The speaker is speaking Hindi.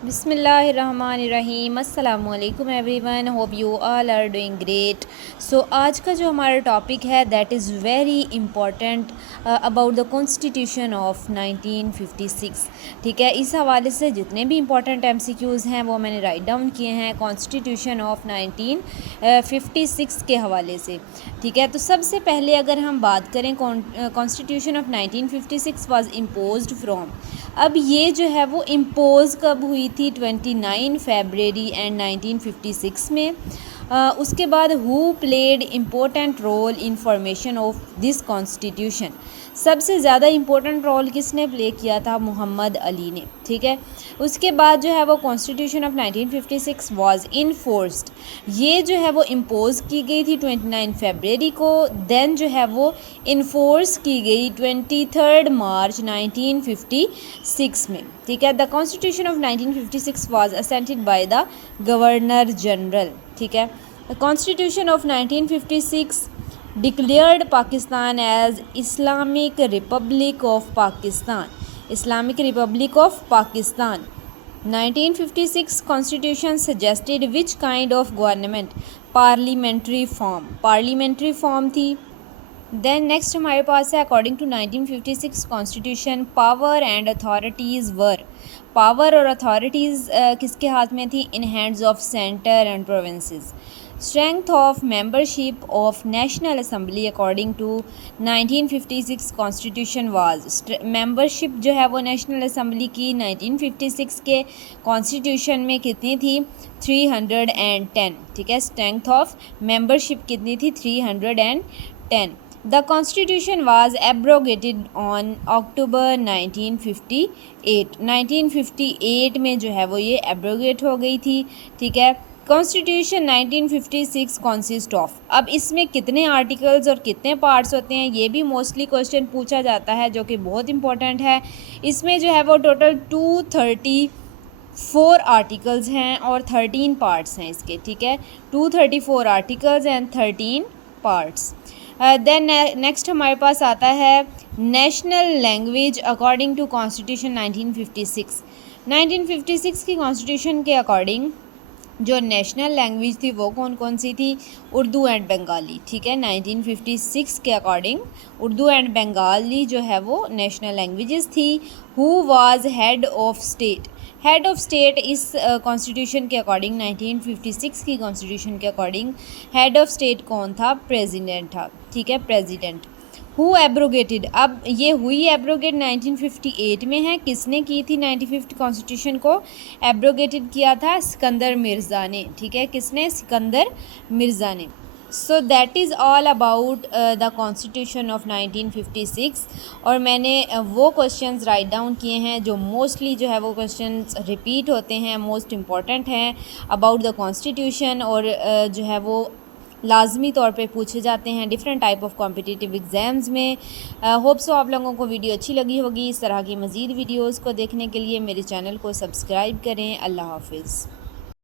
बिस्मिल्लाहिर्रहमानिर्रहीम अस्सलामुअलैकुम everyone, hope you all are doing great. So आज का जो हमारा टॉपिक है that is very important about the constitution of 1956। ठीक है, इस हवाले से जितने भी इम्पॉर्टेंट एमसीक्यूज़ हैं वो मैंने राइट डाउन किए हैं कॉन्स्टिट्यूशन ऑफ 1956 के हवाले से। ठीक है, तो सबसे पहले अगर हम बात करें constitution of 1956 was imposed from, अब ये जो है वो इम्पोज़ कब हुई थी 29 फरवरी एंड 1956 में। उसके बाद who played important role in formation of this constitution, सबसे ज़्यादा इम्पोर्टेंट रोल किसने प्ले किया था? मोहम्मद अली ने। ठीक है, उसके बाद जो है वो कॉन्स्टिट्यूशन ऑफ 1956 वाज इनफोर्स्ड, ये जो है वो इम्पोज़ की गई थी 29 फरवरी को, देन जो है वो इन्फोर्स की गई 23 मार्च 1956 में। ठीक है, the constitution of 1956 was assented by the governor general. ठीक है, the constitution of 1956 declared Pakistan as Islamic Republic of Pakistan. Islamic Republic of Pakistan. 1956 Constitution suggested which kind of government? Parliamentary form. Parliamentary form थी। देन नेक्स्ट हमारे पास है according to 1956 constitution power and authorities were, power और अथॉरिटीज़ किसके हाथ में थी? In hands of centre and provinces. Strength of membership of national assembly according to 1956 constitution was, membership जो है वो नेशनल असम्बली की 1956 के कॉन्स्टिट्यूशन में कितनी थी? 310। ठीक है, स्ट्रेंथ ऑफ मेंबरशिप कितनी थी? 310। The Constitution was abrogated on October 1958। 1958 में जो है वो ये एब्रोगेट हो गई थी। ठीक है, कॉन्स्टिट्यूशन 1956 कंसिस्ट ऑफ, अब इसमें कितने आर्टिकल्स और कितने पार्ट्स होते हैं ये भी मोस्टली क्वेश्चन पूछा जाता है, जो कि बहुत इंपॉर्टेंट है। इसमें जो है वो टोटल 234 आर्टिकल्स हैं और 13 पार्ट्स हैं इसके। ठीक है, 234 articles and 13 parts. Then next हमारे पास आता है national language according to constitution 1956। 1956 की कॉन्स्टिट्यूशन के अकॉर्डिंग जो नेशनल लैंग्वेज थी वो कौन कौन सी थी? उर्दू एंड बंगाली। ठीक है, 1956 के अकॉर्डिंग उर्दू एंड बंगाली जो है वो नेशनल लैंग्वेजेस थी। Who was head of state? Head of state इस कॉन्स्टिट्यूशन के अकॉर्डिंग 1956 की कॉन्स्टिट्यूशन के अकॉर्डिंग हेड ऑफ स्टेट कौन था? प्रेसिडेंट था। ठीक है, प्रेसिडेंट। हु एब्रोगेटेड, अब ये हुई एब्रोगेट 1958 में है, किसने की थी? 95 कॉन्स्टिट्यूशन को एब्रोगेटेड किया था सिकंदर मिर्ज़ा ने। ठीक है, किसने? सिकंदर मिर्ज़ा ने। So that is all about the constitution of 1956। और मैंने वो क्वेश्चंस राइट डाउन किए हैं जो मोस्टली जो है वो क्वेश्चंस रिपीट होते हैं, मोस्ट इम्पॉर्टेंट हैं अबाउट द कॉन्स्टिट्यूशन, और जो है वो लाजमी तौर पे पूछे जाते हैं different type of competitive exams में। होप सो आप लोगों को वीडियो अच्छी लगी होगी। इस तरह की मज़ीद वीडियोज़ को देखने के लिए मेरे चैनल को सब्सक्राइब करें। अल्लाह हाफिज़।